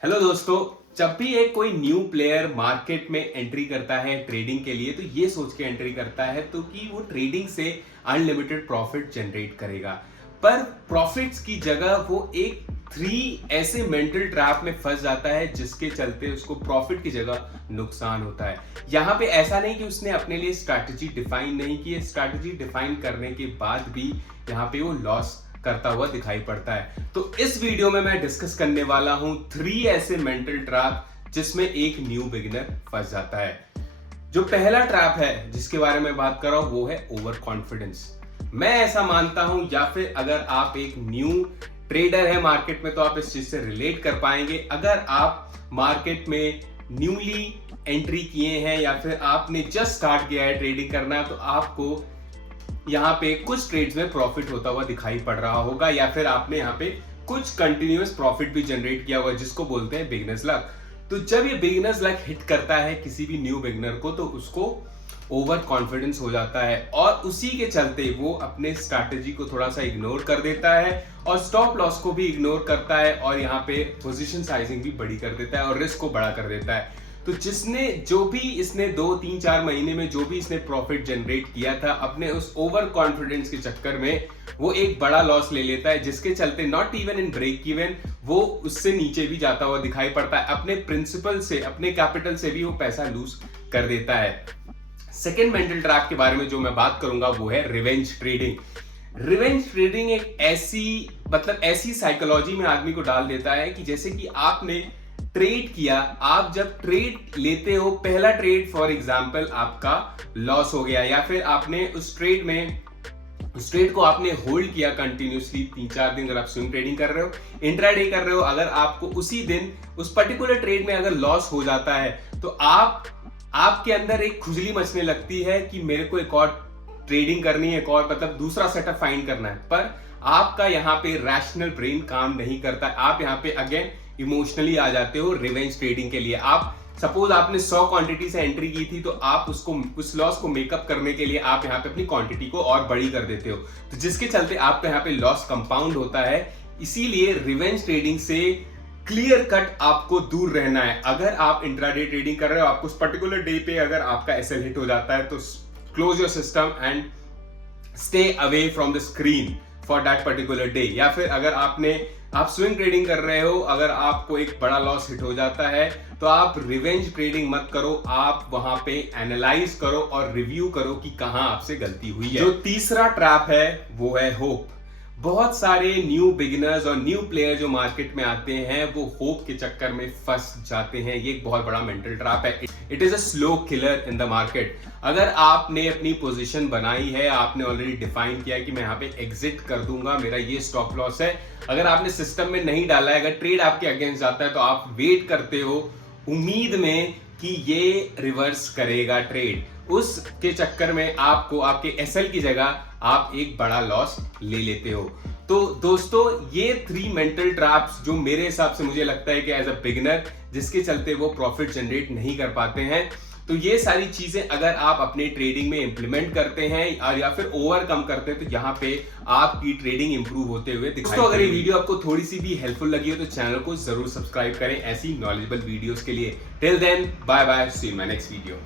Hello दोस्तों। जब भी एक कोई न्यू प्लेयर मार्केट में एंट्री करता है ट्रेडिंग के लिए तो ये सोच के एंट्री करता है तो कि वो ट्रेडिंग से अनलिमिटेड प्रॉफिट जनरेट करेगा। पर प्रॉफिट्स की जगह वो एक थ्री ऐसे मेंटल ट्रैप में फंस जाता है जिसके चलते उसको प्रॉफिट की जगह नुकसान होता है। यहाँ पे ऐसा नहीं कि उसने अपने लिए स्ट्रैटेजी डिफाइन नहीं की है, स्ट्रैटेजी डिफाइन करने के बाद भी यहाँ पे वो लॉस करता हुआ दिखाई पड़ता है। तो इस वीडियो में मैं डिस्कस करने वाला हूं 3 ऐसे मेंटल ट्रैप जिसमें एक न्यू बिगिनर फंस जाता है। जो पहला ट्रैप है जिसके बारे में बात कर रहा हूं वो है ओवर कॉन्फिडेंस। मैं ऐसा मानता हूं, या फिर अगर आप एक न्यू ट्रेडर है मार्केट में तो आप इस चीज से रिलेट कर पाएंगे। अगर आप मार्केट में न्यूली एंट्री किए हैं या फिर आपने जस्ट स्टार्ट किया है ट्रेडिंग करना, तो आपको यहाँ पे कुछ ट्रेड्स में प्रॉफिट होता हुआ दिखाई पड़ रहा होगा, या फिर आपने यहाँ पे कुछ कंटिन्यूअस प्रॉफिट भी जनरेट किया हुआ जिसको बोलते हैं बिगिनर्स लक। तो जब ये बिगिनर्स लक हिट करता है किसी भी न्यू बिगिनर को तो उसको ओवर कॉन्फिडेंस हो जाता है और उसी के चलते वो अपने स्ट्रैटेजी को थोड़ा सा इग्नोर कर देता है और स्टॉप लॉस को भी इग्नोर करता है और यहाँ पे पोजीशन साइजिंग भी बड़ी कर देता है और रिस्क को बड़ा कर देता है। तो इसने 2-3-4 महीने में जो भी इसने प्रॉफिट जनरेट किया था, अपने उस ओवर कॉन्फिडेंस के चक्कर में वो एक बड़ा लॉस ले लेता है जिसके चलते not even in break even वो उससे नीचे भी जाता हुआ दिखाई पड़ता है। अपने प्रिंसिपल से, अपने कैपिटल से भी वो पैसा लूज कर देता है। सेकेंड मेंटल ट्रैप के बारे में जो मैं बात करूंगा वो है रिवेंज ट्रेडिंग। रिवेंज ट्रेडिंग एक ऐसी साइकोलॉजी में आदमी को डाल देता है कि जैसे कि आपने ट्रेड किया, आप जब ट्रेड लेते हो, पहला ट्रेड फॉर एग्जांपल आपका लॉस हो गया, या फिर आपने उस ट्रेड को आपने होल्ड किया कंटिन्यूसली 3-4 दिन। अगर आप स्विंग ट्रेडिंग कर रहे हो, इंट्राडे कर रहे हो, अगर आपको उसी दिन उस पर्टिकुलर ट्रेड में अगर लॉस हो जाता है तो आपके अंदर एक खुजली मचने लगती है कि मेरे को एक और ट्रेडिंग करनी है, एक और दूसरा सेटअप फाइंड करना है। पर आपका यहाँ पे रैशनल ब्रेन काम नहीं करता। आप यहाँ पे अगेन इमोशनली आ जाते हो रिवेंज ट्रेडिंग के लिए। आप सपोज आपने 100 क्वांटिटी से एंट्री की थी तो आप उस लॉस को मेकअप करने के लिए आप यहाँ पे अपनी क्वांटिटी को और बड़ी कर देते हो, तो जिसके चलते आपका यहाँ पे लॉस कंपाउंड होता है। इसीलिए रिवेंज ट्रेडिंग से क्लियर कट आपको दूर रहना है। अगर आप इंट्राडे ट्रेडिंग कर रहे हो, आपको उस पर्टिकुलर डे पे अगर आपका एसएल हिट हो जाता है तो close your system and stay away from the screen for that particular day. या फिर अगर आप स्विंग ट्रेडिंग कर रहे हो, अगर आपको एक बड़ा लॉस हिट हो जाता है तो आप रिवेंज ट्रेडिंग मत करो। आप वहां पे एनालाइज करो और रिव्यू करो कि कहां आपसे गलती हुई है। जो तीसरा ट्रैप है वो है होप। बहुत सारे न्यू बिगिनर्स और न्यू प्लेयर जो मार्केट में आते हैं वो होप के चक्कर में फंस जाते हैं। ये एक बहुत बड़ा मेंटल ट्रैप है। It is a slow killer in the market. अगर आपने अपनी पोजीशन बनाई है, आपने ऑलरेडी डिफाइन किया कि मैं यहाँ पे एग्जिट कर दूंगा, मेरा ये स्टॉप लॉस है, अगर आपने सिस्टम में नहीं डाला है, अगर ट्रेड आपके अगेंस्ट जाता है तो आप वेट करते हो उम्मीद में कि ये रिवर्स करेगा ट्रेड। उसके चक्कर में आपको आपके एसएल की जगह आप एक बड़ा लॉस ले लेते हो। तो दोस्तों, ये 3 मेंटल ट्रैप्स जो मेरे हिसाब से मुझे लगता है कि एज अ बिगिनर जिसके चलते वो प्रॉफिट जनरेट नहीं कर पाते हैं, तो ये सारी चीजें अगर आप अपने ट्रेडिंग में इंप्लीमेंट करते हैं और या फिर ओवरकम करते हैं तो यहाँ पे आपकी ट्रेडिंग इंप्रूव होते हुए दिखाई। दोस्तों, अगर ये वीडियो आपको थोड़ी सी भी हेल्पफुल लगी हो तो चैनल को जरूर सब्सक्राइब करें ऐसी नॉलेजेबल वीडियोस के लिए। Till then, bye bye, see you in my next video.